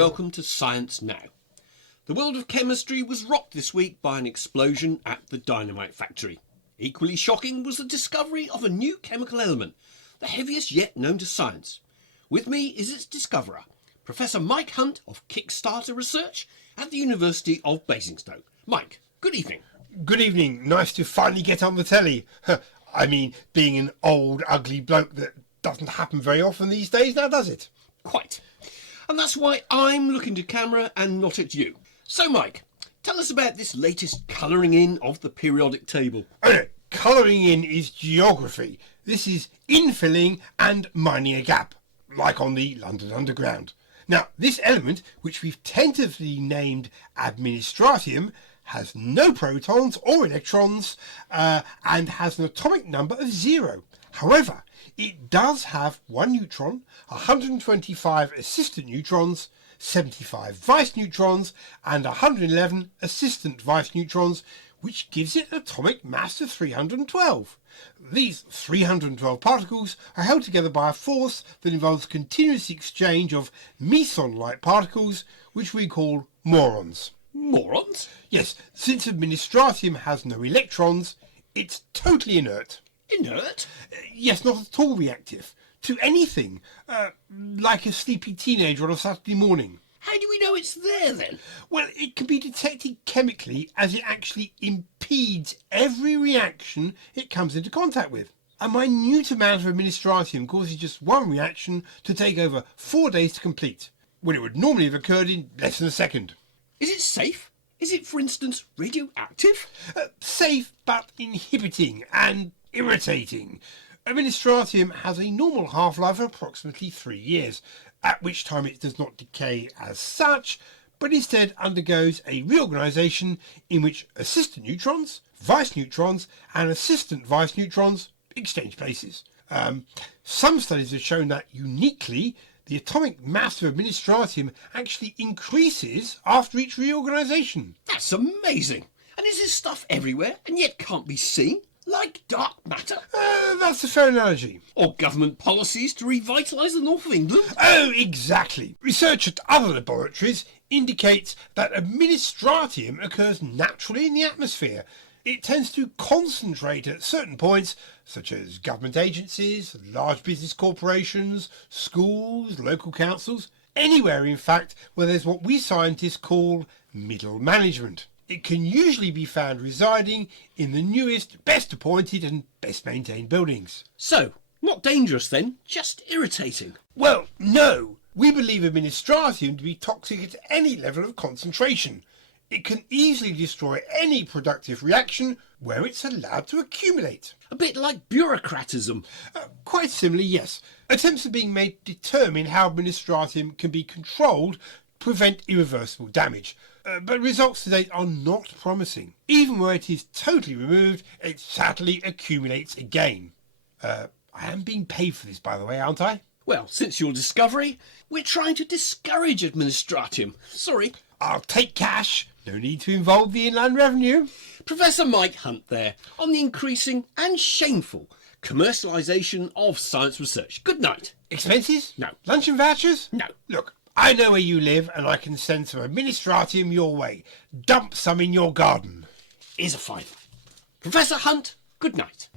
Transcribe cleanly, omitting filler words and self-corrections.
welcome to Science Now. The world of chemistry was rocked this week by an explosion at the dynamite factory. Equally shocking was the discovery of a new chemical element, the heaviest yet known to science. With me is its discoverer, Professor Mike Hunt of Kickstarter Research at the University of Basingstoke. Mike, good evening. Good evening. Nice to finally get on the telly. I mean, being an old, ugly bloke that doesn't happen very often these days, now does it? Quite. And that's why I'm looking to camera and not at you. So, Mike, tell us about this latest colouring in of the periodic table. Oh no, colouring in is geography. This is infilling and mining a gap, like on the London Underground. Now, this element, which we've tentatively named Administratium, has no protons or electrons and has an atomic number of 0. However, it does have 1 neutron, 125 assistant neutrons, 75 vice neutrons and 111 assistant vice neutrons, which gives it an atomic mass of 312. These 312 particles are held together by a force that involves continuous exchange of meson-like particles, which we call morons. Morons? Yes, since Administratium has no electrons, it's totally inert. Inert? Yes, not at all reactive to anything, like a sleepy teenager on a Saturday morning. How do we know it's there then? Well, it can be detected chemically as it actually impedes every reaction it comes into contact with. A minute amount of Administratium causes just one reaction to take over 4 days to complete, when it would normally have occurred in less than a second. Is it safe? Is it, for instance, radioactive? Safe, but inhibiting and irritating. Administratium has a normal half-life of approximately 3 years, at which time it does not decay as such, but instead undergoes a reorganisation in which assistant neutrons, vice neutrons and assistant vice neutrons exchange places. Some studies have shown that uniquely the atomic mass of Administratium actually increases after each reorganisation. That's amazing. And is this stuff everywhere and yet can't be seen? Like dark matter? That's a fair analogy. Or government policies to revitalise the north of England? Oh, exactly. Research at other laboratories indicates that Administratium occurs naturally in the atmosphere. It tends to concentrate at certain points, such as government agencies, large business corporations, schools, local councils, anywhere in fact where there's what we scientists call middle management. It can usually be found residing in the newest, best appointed and best maintained buildings. So, not dangerous then, just irritating. Well, no. We believe Administratium to be toxic at any level of concentration. It can easily destroy any productive reaction where it's allowed to accumulate. A bit like bureaucratism. Quite similarly, yes. Attempts are being made to determine how Administratium can be controlled to prevent irreversible damage. But results to date are not promising. Even where it is totally removed, it sadly accumulates again. I am being paid for this, by the way, aren't I? Well, since your discovery, we're trying to discourage Administratium. Sorry. I'll take cash. No need to involve the Inland Revenue. Professor Mike Hunt there on the increasing and shameful commercialisation of science research. Good night. Expenses? No. Luncheon vouchers? No. Look, I know where you live and I can send some Administratium your way. Dump some in your garden. Here's a fine. Professor Hunt, good night.